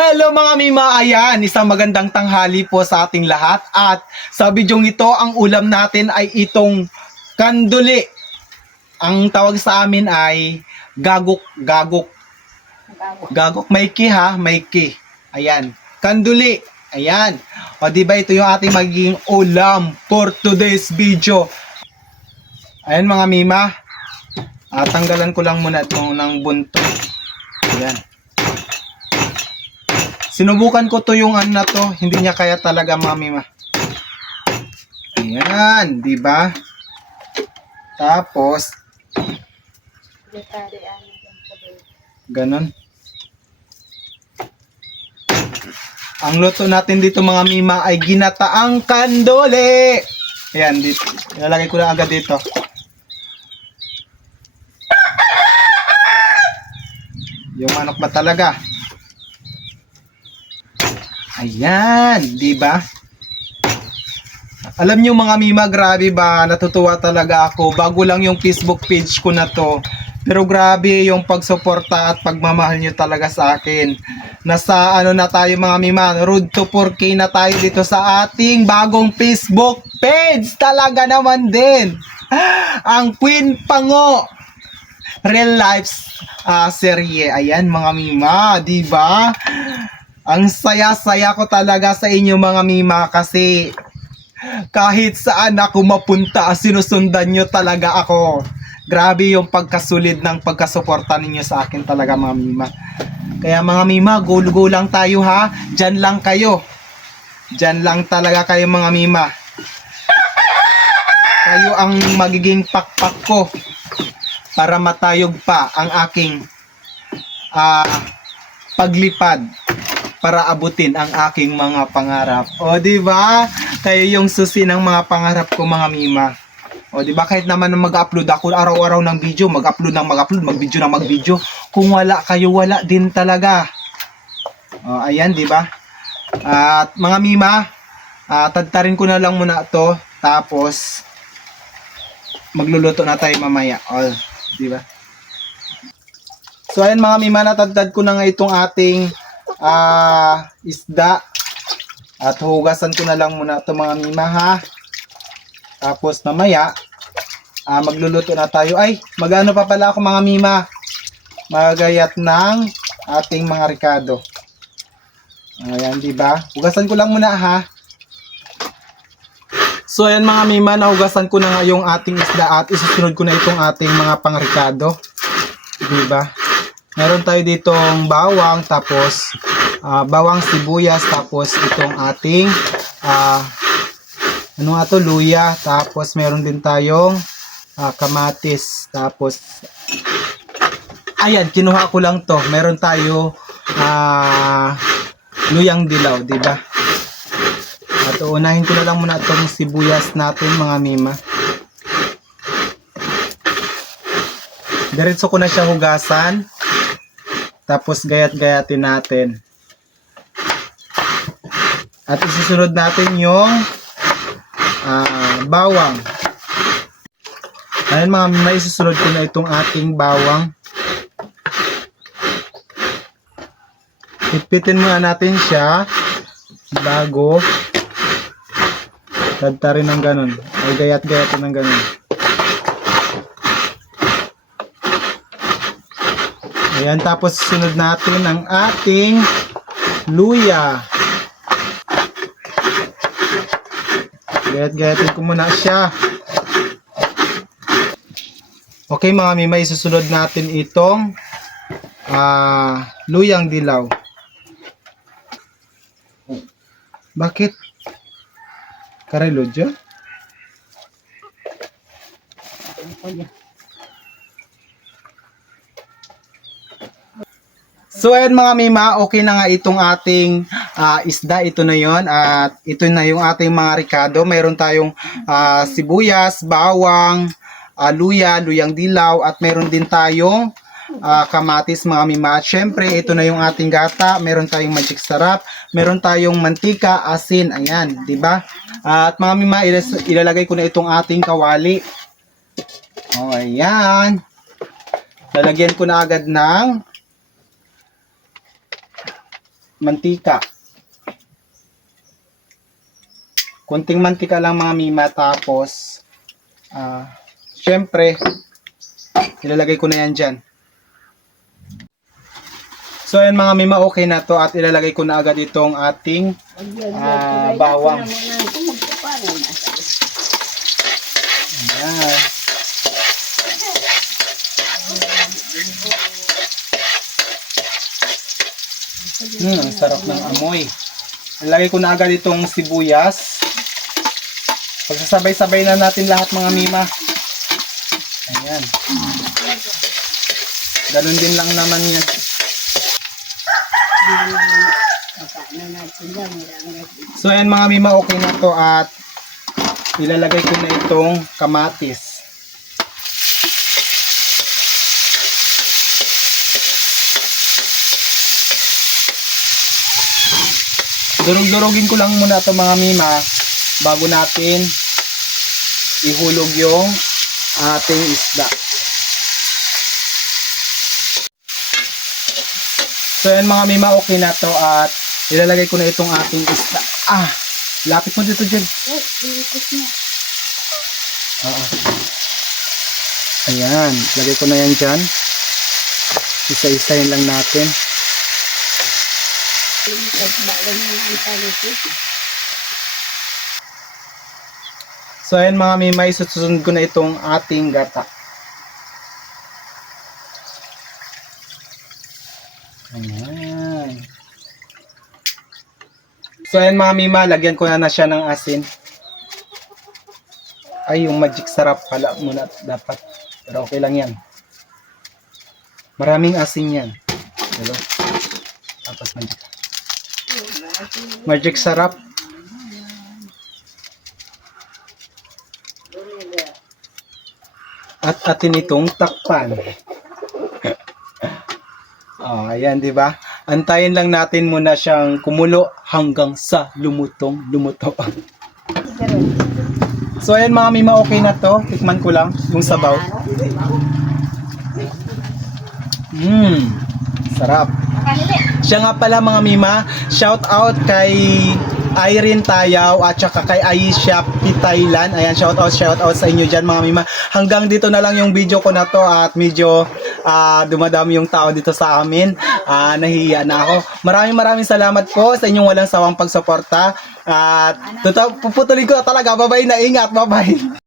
Hello mga mima, ayan, isang magandang tanghali po sa ating lahat at sa bidyong ito, ang ulam natin ay itong kanduli. Ang tawag sa amin ay gagok, Maiki ha, Maiki. Ayan, kanduli. Ayan. O diba ito yung ating magiging ulam for today's video. Ayan mga mima, tanggalan ko lang muna itong ng buntot. Ayan. Sinubukan ko to yung ano na to, hindi niya kaya talaga mami ma. Ayan, di ba? Tapos ganon. Ang luto natin dito mga mima ay ginataang kandole. Ayan, dito. Ilalagay ko na agad dito. Yung manok ba talaga? Ayan, di ba? Alam niyo mga mima, grabe ba? Natutuwa talaga ako. Bago lang yung Facebook page ko na to. Pero grabe yung pagsuporta at pagmamahal niyo talaga sa akin. Nasa ano na tayo mga mima, road to 4K na tayo dito sa ating bagong Facebook page. Talaga naman din. Ang Queen Pango Real Life serye. Ayan mga mima, di ba? Ang saya-saya ko talaga sa inyo mga mima kasi kahit saan ako mapunta, sinusundan nyo talaga ako. Grabe yung pagkasulid ng pagkasuporta ninyo sa akin talaga mga mima. Kaya mga mima, go lang tayo ha. Diyan lang kayo. Diyan lang talaga kayo mga mima. Kayo ang magiging pakpak ko para matayog pa ang aking paglipad para abutin ang aking mga pangarap. O di ba? Kayo yung susi ng mga pangarap ko mga mima. O di ba kahit naman mag-upload ako araw-araw ng video, mag-upload, mag-video ng mag-video. Kung wala kayo, wala din talaga. O ayan, di ba? At mga mima, tadtarin ko na lang muna to, tapos magluluto na tayo mamaya. O, di ba? So ayan mga mima, natadtad ko na nga itong ating isda at hugasan ko na lang muna ito mga mima ha. Tapos mamaya magluluto na tayo. Ay, magano pa pala ako mga mima, magayat ng ating mga ricado. Ayan, diba? Hugasan ko lang muna ha. So ayan mga mima, nahugasan ko na nga yung ating isda at isusunod ko na itong ating mga pang-ricado. Diba? Meron tayo ditong bawang, tapos bawang, sibuyas, tapos itong ating ano nga to, luya, tapos meron din tayong kamatis, tapos ayan, kinuha ko lang to, meron tayo luyang dilaw, di ba? At unahin ko na lang muna itong sibuyas natin mga mima. Diretso ko na siya hugasan, tapos gayat-gayatin natin. At isusunod natin yung bawang. Ayan mga mima, isusunod ko na itong ating bawang. Pitpitin muna natin siya bago tadtarin ng ganun. Ay gayat-gayatin ng ganun. Ayan, tapos sunod natin ang ating luya. Gayat-gayatin ko muna siya. Okay mga mima, isusunod natin itong luyang dilaw. Bakit? Karelo dyan? So ayan mga mima, okay na nga itong ating isda, ito na yon at ito na yung ating mga ricado. Mayroon tayong sibuyas, bawang, luya, luyang dilaw, at mayroon din tayong kamatis mga mima. At syempre ito na yung ating gata, mayroon tayong magic sarap, mayroon tayong mantika, asin, ayan, di ba? At mga mima, ilalagay ko na itong ating kawali. O ayan, lalagyan ko na agad ng mantika. Kunting mantika lang mga mima, tapos syempre ilalagay ko na yan dyan. So ayan mga mima, okay na to at ilalagay ko na agad itong ating bawang. Ayan. Ang sarap ng amoy. Ilalagay ko na agad itong sibuyas. Pagsasabay-sabay na natin lahat mga mima. Ayan. Ganun din lang naman yan. So ayan mga mima, okay na to at ilalagay ko na itong kamatis. Durog-durogin ko lang muna ito mga mima bago natin ihulog yung ating isda. So yan mga mima, okay na to at ilalagay ko na itong ating isda. Lapit mo dito dyan. Ayan, lagay ko na yan dyan. Isa-isahin lang natin. So ayan mga mima, isusunod ko na itong ating gata. Ayan. So ayan mga mima, lagyan ko na siya ng asin. Ay, yung magic sarap pala muna dapat. Pero okay lang yan. Maraming asin yan. Diba? Tapos magic. Magic sarap. At atin itong takpan. Ayan, di ba? Antayin lang natin muna siyang kumulo hanggang sa lumutong-lumuto. So ayan mga mima, okay na to. Tikman ko lang yung sabaw. Sarap. Siya nga pala mga mima, shout out kay Irene Tayaw at saka kay Aisha Pitaylan. Ayan, shout out sa inyo dyan mga mima. Hanggang dito na lang yung video ko na to at medyo dumadami yung tao dito sa amin. Nahihiya na ako. Maraming salamat po sa inyong walang sawang pagsuporta. At puputulin ko talaga. Bye-bye na, ingat. Bye-bye.